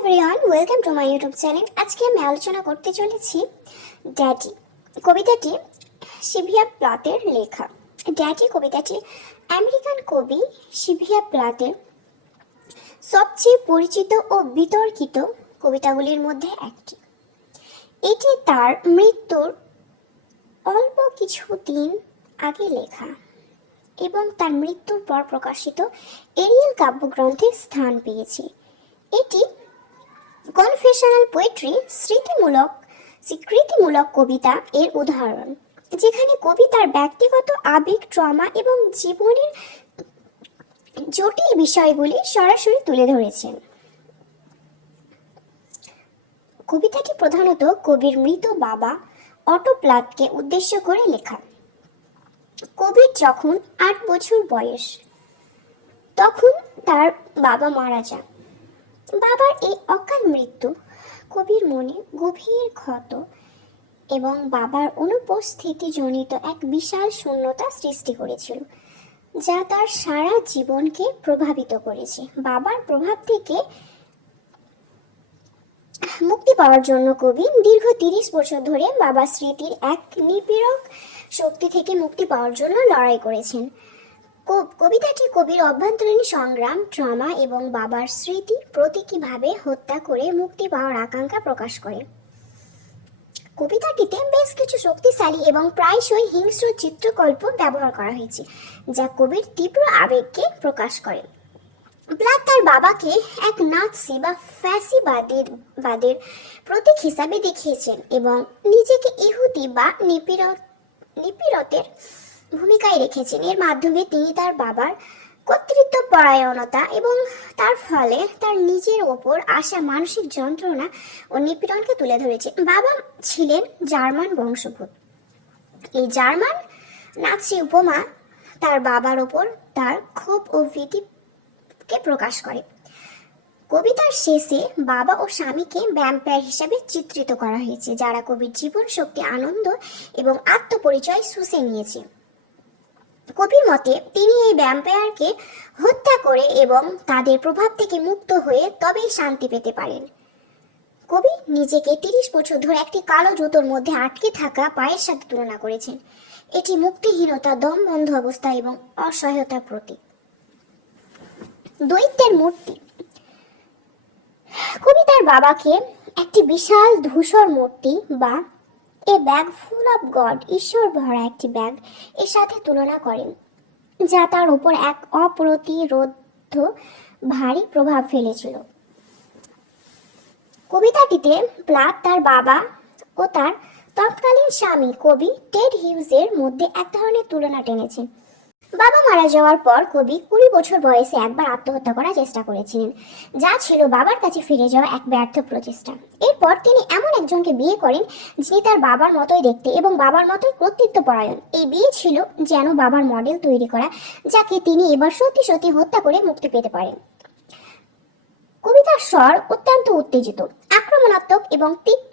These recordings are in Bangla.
Everyone, welcome to my YouTube channel. আজকে আমি আলোচনা করতে চলেছি ড্যাডি কবিতাটি সিলভিয়া প্লাথের লেখা। ড্যাডি কবিতাটি আমেরিকান কবি সিলভিয়া প্লাথের সবচেয়ে পরিচিত ও বিতর্কিত কবিতাগুলির মধ্যে একটি। এটি তার মৃত্যুর অল্প কিছুদিন আগে লেখা এবং তার মৃত্যুর পর প্রকাশিত এরিয়েল কাব্যগ্রন্থে স্থান পেয়েছে। এটি কনফেশনাল পোয়েট্রি, স্বীকৃতিমূলক কবিতা এর উদাহরণ, যেখানে কবি তার ব্যক্তিগত আবেগ, ট্রমা এবং জীবনের জটিল বিষয়গুলি সরাসরি তুলে ধরেছেন। কবিতাটি প্রধানত কবির মৃত বাবা অটো প্লাথকে উদ্দেশ্য করে লেখা। কবির যখন 8 বছর বয়স, তখন তার বাবা মারা যান। বাবার এই অকাল মৃত্যু কবির মনে গভীর ক্ষত এবং বাবার অনুপস্থিতিজনিত এক বিশাল শূন্যতা সৃষ্টি করেছিল, যা তার সারা জীবনকে প্রভাবিত করেছে। বাবার প্রভাব থেকে মুক্তি পাওয়ার জন্য কবি দীর্ঘ 30 বছর ধরে বাবার স্মৃতির এক নিপীড়ক শক্তি থেকে মুক্তি পাওয়ার জন্য লড়াই করেছেন। কবিতাটি কবির অভ্যন্তরীণ সংগ্রাম, ট্রমা এবং বাবার স্মৃতি প্রতীকীভাবে হত্যা করে মুক্তি পাওয়ার আকাঙ্ক্ষা প্রকাশ করে। কবিতাটিতে বেশ কিছু শক্তিশালী এবং প্রায়শই হিংস্র চিত্রকল্প ব্যবহার করা হয়েছে, যা কবির তীব্র আবেগকে প্রকাশ করে। প্লাথ তার বাবাকে এক নাৎসি বা ফ্যাসিবাদের প্রতীক হিসাবে দেখিয়েছেন এবং নিজেকে ইহুদি বা নিপীড়তের ভূমিকায় রেখেছেন। এর মাধ্যমে তিনি তার বাবার কর্তৃত্বপরায়ণতা এবং তার ফলে তার নিজের ওপর আসা মানসিক যন্ত্রণা ও নিপীড়নকে তুলে ধরেছেন। বাবা ছিলেন জার্মান বংশোদ্ভূত। এই জার্মান নাৎসি উপমা তার বাবার ওপর তার ক্ষোভ ও ভীতিকে প্রকাশ করে। কবিতার শেষে বাবা ও স্বামীকে ভ্যাম্পায়ার হিসাবে চিত্রিত করা হয়েছে, যারা কবির জীবন শক্তি, আনন্দ এবং আত্মপরিচয় শুষে নিয়েছে। কবির মতে তিনি এই ভ্যাম্পায়ারকে হত্যা করে এবং তাদের প্রভাব থেকে মুক্ত হয়ে তবেই শান্তি পেতে পারেন। কবি নিজেকে 30 বছর ধরে একটি কালো জুতোর মধ্যে আটকে থাকা পায়ের সাথে তুলনা করেছেন। এটি মুক্তিহীনতা, দম বন্ধ অবস্থা এবং অসহায়তার প্রতীক। দৈত্যের মূর্তি। কবি তার বাবাকে একটি বিশাল ধূসর মূর্তি বা এ ব্যাগ ফুল অফ গড, ঈশ্বর ভরা একটি ব্যাগ এর সাথে তুলনা করেন, যা তার উপর এক অপ্রতিরোধ্য ভারী প্রভাব ফেলেছিল। কবিতাটিতে প্লাথ তার বাবা ও তার তৎকালীন স্বামী কবি টেড হিউজের মধ্যে এক ধরনের তুলনা টেনেছেন। বাবা মারা যাওয়ার পর কবি 20 বছর বয়সে একবার আত্মহত্যা করার চেষ্টা করেছিলেন, যা ছিল বাবার কাছে ফিরে যাওয়া এক ব্যর্থ প্রচেষ্টা। এরপর তিনি এমন একজনকে বিয়ে করেন যিনি তার বাবার মতোই দেখতে এবং বাবার মতোই কর্তৃত্বপরায়ণ। এই বিয়ে ছিল যেন বাবার মডেল তৈরি করা, যাকে তিনি এবার সত্যি সত্যি হত্যা করে মুক্তি পেতে পারেন। কবিতার স্বর অত্যন্ত উত্তেজিত, আক্রমণাত্মক এবং তিক্ত।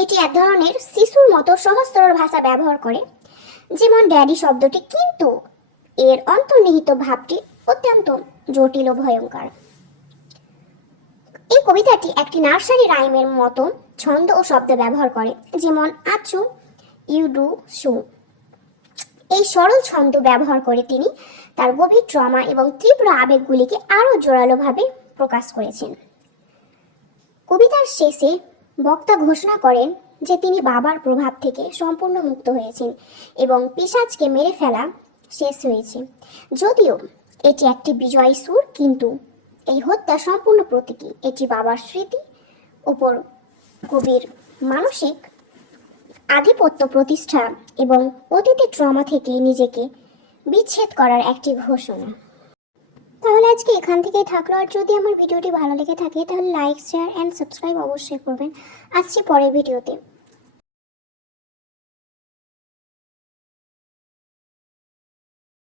এটি এক ধরনের শিশুর মতো সহজ সরল ভাষা ব্যবহার করে, যেমন ড্যাডি শব্দটি, কিন্তু এর অন্তর্নিহিত ভাবটি অত্যন্ত জটিল ও ভয়ঙ্কর। এই কবিতাটি একটি নার্সারি রাইমের মতো ছন্দ ও শব্দ ব্যবহার করে, যেমন আচু, ইউ ডু, শু। এই সরল ছন্দ ব্যবহার করে তিনি তার গভীর ট্রমা এবং তীব্র আবেগগুলিকে আরো জোরালোভাবে প্রকাশ করেছেন। কবিতার শেষে বক্তা ঘোষণা করেন যে তিনি বাবার প্রভাব থেকে সম্পূর্ণ মুক্ত হয়েছেন এবং পিশাচকে মেরে ফেলা শেষ হয়েছে। যদিও এটি একটি বিজয়ী সুর, কিন্তু এই হত্যা সম্পূর্ণ প্রতীকী। এটি বাবার স্মৃতি উপর কবির মানসিক আধিপত্য প্রতিষ্ঠা এবং অতীতের ট্রমা থেকে নিজেকে বিচ্ছেদ করার একটি ঘোষণা। তাহলে আজকে এখান থেকেই থাকলো। আর যদি আমার ভিডিওটি ভালো লেগে থাকে তাহলে লাইক, শেয়ার অ্যান্ড সাবস্ক্রাইব অবশ্যই করবেন। আসছি পরের ভিডিওতে।